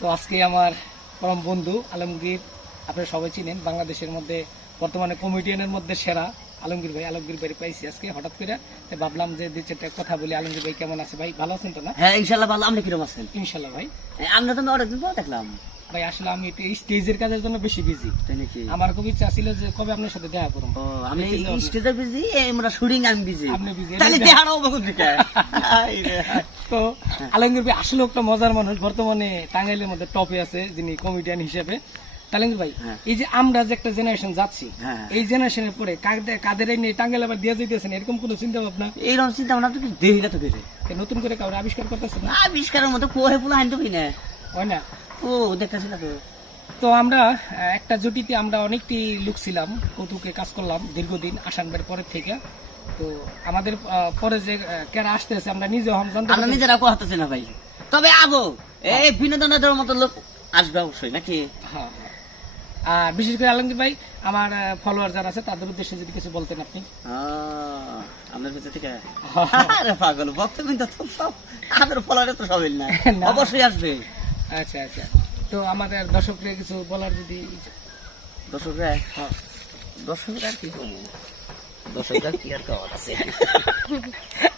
তো আজকে আমার পরম বন্ধু আলমগীর, আপনারা সবাই চিনেন, বাংলাদেশের মধ্যে বর্তমানে কমেডিয়ানের মধ্যে সেরা আলমগীর ভাই পাইছি আজকে হঠাৎ করে। ভাবলাম যে দুই চারটা কথা বলি। আলমগীর ভাই কেমন আছে? ভাই ভালো আছেন তো? না, হ্যাঁ ইনশাআল্লাহ ভালো। আপনি কিরকম আছেন? ইনশাল্লাহ ভাই। আমরা তো অনেকদিন পর দেখলাম ভাই আসলে আমি একটু স্টেজের কাজের জন্য বেশি বিজি। তাই নাকি? আমার খুব ইচ্ছা ছিল যে কবে আপনার সাথে দেখা করুন। আমি স্টেজে বিজি, আমরা শুটিং আমি বিজি। আপনি বিজি, তাহলে দেখানো বকুন থেকে। তো আলমগীর ভাই আসলে একটা মজার মানুষ, বর্তমানে টাঙ্গাইলের মধ্যে টপে আছে যিনি কমেডিয়ান হিসেবে। আলমগীর ভাই, এই যে আমরা যে একটা জেনারেশন যাচ্ছি, এই জেনারেশনের পরে কাদের নিয়ে টাঙ্গাইল আবার দিয়ে যেতেছেন, এরকম কোনো চিন্তা ভাবনা? এইরকম চিন্তা ভাবনা তো দেখি না তো কেটে নতুন করে কাউরে আবিষ্কার করতেছে না? আবিষ্কারের মতো কোহে পোলা আনতো কিনা হয় না? ও দেখতেছি না তো। তো আমরা একটা জুটিতে আমরা অনেকটি লোক ছিলাম, কৌতুকে কাজ করলাম দীর্ঘদিন আসানবার পরের থেকে। তো আমাদের পরে যে কেরা আসতেছে আমরা নিজে আমরা নিজেরা কোহাতেছি না ভাই, তবে আবো এই বিনোদনের মতো লোক আসবে অবশ্যই নাকি? হ্যাঁ, আর বিশেষ করে আলমগীর ভাই, আমার ফলোয়ার যারা আছে তাদের উদ্দেশ্যে যদি কিছু বলতেন আপনি। আপনার কাছে থেকে আরে পাগল বক্তা কিন্তু সব আমাদের ফলোয়ারে তো সবাই না, অবশ্যই আসবে। আচ্ছা আচ্ছা, তো আমাদের দর্শকরা কিছু বলার যদি। দর্শকরা দর্শকরা কি করবো, দর্শকরা কি আর খাওয়ার আছে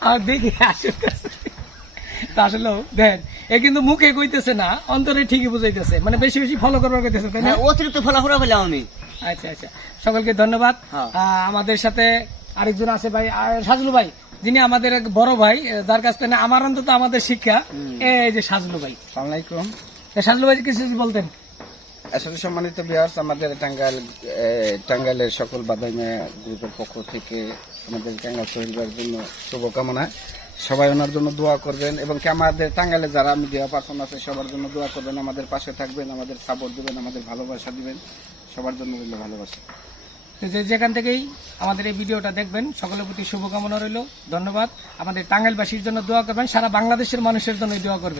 আর দেখি আসলে দেন এ কিন্তু মুখে কইতেছে না, অন্তরে ঠিকই বুঝাইতেছে, মানে বেশি বেশি ফলো করবার কইতেছে, তাই না? অতিরিক্ত ফলো করা বললাম আমি। আচ্ছা আচ্ছা, সকলকে ধন্যবাদ। আমাদের সাথে আরেকজন আছে ভাই, সাজলু ভাই, যিনি আমাদের এক বড় ভাই, যার কাছ থেকে আমার অন্তত আমাদের শিক্ষা। এই যে সাজলু ভাই। আসসালামু আলাইকুম। সাজলু ভাই কিছু বলতেন? আসলে সম্মানিত ভিউয়ার্স, আমাদের টাঙ্গাইলের সকল বাদাইমে গ্রুপের পক্ষ থেকে আমাদের টাঙ্গাইল শহীদের জন্য শুভকামনা। সবাই ওনার জন্য দোয়া করবেন, এবং কি আমাদের টাঙ্গাইলে যারা মিডিয়া পার্সন আছে সবার জন্য দোয়া করবেন, আমাদের পাশে থাকবেন, আমাদের সাপোর্ট দিবেন, আমাদের ভালোবাসা দিবেন। সবার জন্য রইল ভালোবাসা। যেখান থেকেই আমাদের এই ভিডিওটা দেখবেন, সকলের প্রতি শুভকামনা রইল। ধন্যবাদ। আমাদের টাঙ্গাইলবাসীর জন্য দোয়া করবেন, সারা বাংলাদেশের মানুষের জন্য দোয়া করবেন।